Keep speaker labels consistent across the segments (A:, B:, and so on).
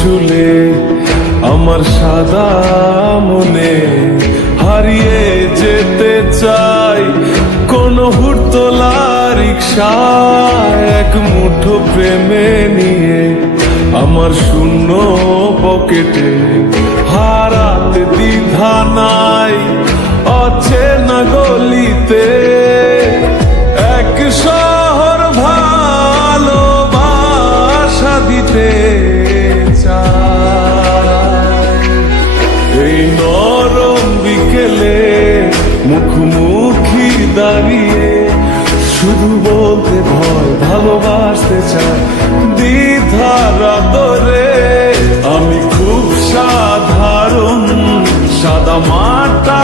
A: চুলে, আমার সাদা মনে হারিয়ে যেতে চাই। কোন হুড়তোলা রিক্সা এক মুঠো প্রেমে নিয়ে, আমার শূন্য পকেটে হারাতে দ্বিধা নাই। অচেনা গলিতে, এক শহর দিতে এই নরম বিকেলে মুখোমুখি দাঁড়িয়ে শুধু বলতে ভয়, ভালোবাসতে চায় দ্বিধার আদরে আমি খুব সাধারণ সাদা মাটা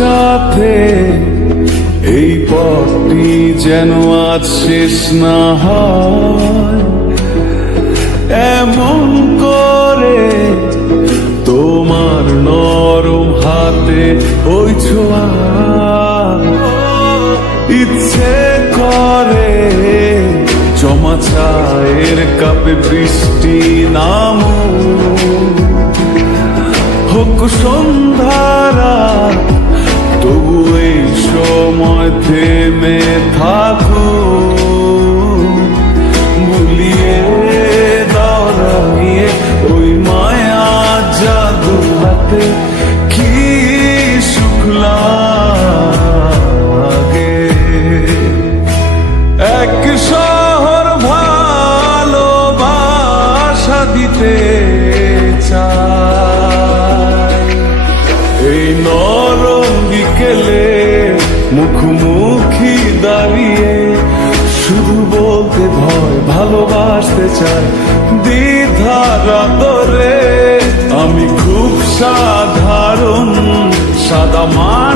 A: সাথে এই পথটি যেন আজ শেষ না হয়। এমন করে তোমার নরম হাতে ওই ইচ্ছে করে জমা চায়ের কাপে বৃষ্টি নামু হোক সন্ধ্যারা দিতে চায় এই নরম বিকেলে মুখোমুখি দাঁড়িয়ে শুধু বলতে ভয়, ভালোবাসতে চাই। দ্বিধার আদরে আমি খুব সাধারণ, সাদা মাটা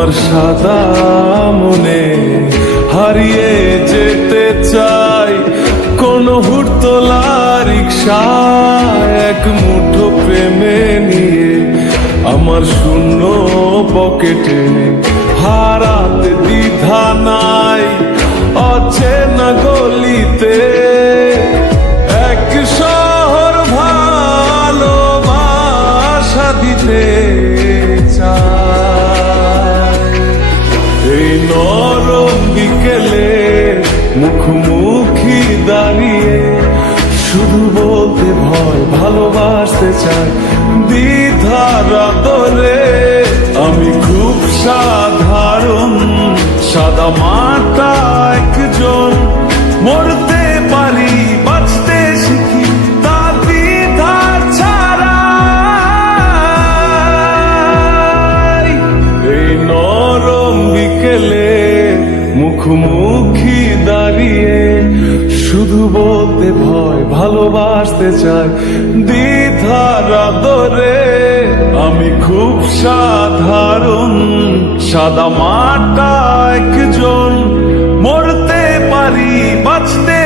A: আমার সাদা মনে হারিয়ে যেতে চাই। কোন হুড়তোলা রিক্সা এক মুঠো প্রেমে নিয়ে আমার শূন্য পকেটে হারাতে দ্বিধা নাই। অচেনা গলিতে ভয় ভালোবাসতে চাই। দ্বিধার আদরে আমি খুব সাধারণ। সাদা মাটা একজন, মরতে পারি, বাঁচতে শিখি, তা দ্বিধা ছাড়া এই নরম বিকেলে মুখোমুখি দাঁড়িয়ে শুধু বলতে ভয়, ভালোবাসতে চাই। দ্বিধার দরে আমি খুব সাধারণ, সাদা মাটা একজন। মরতে পারি, বাঁচতে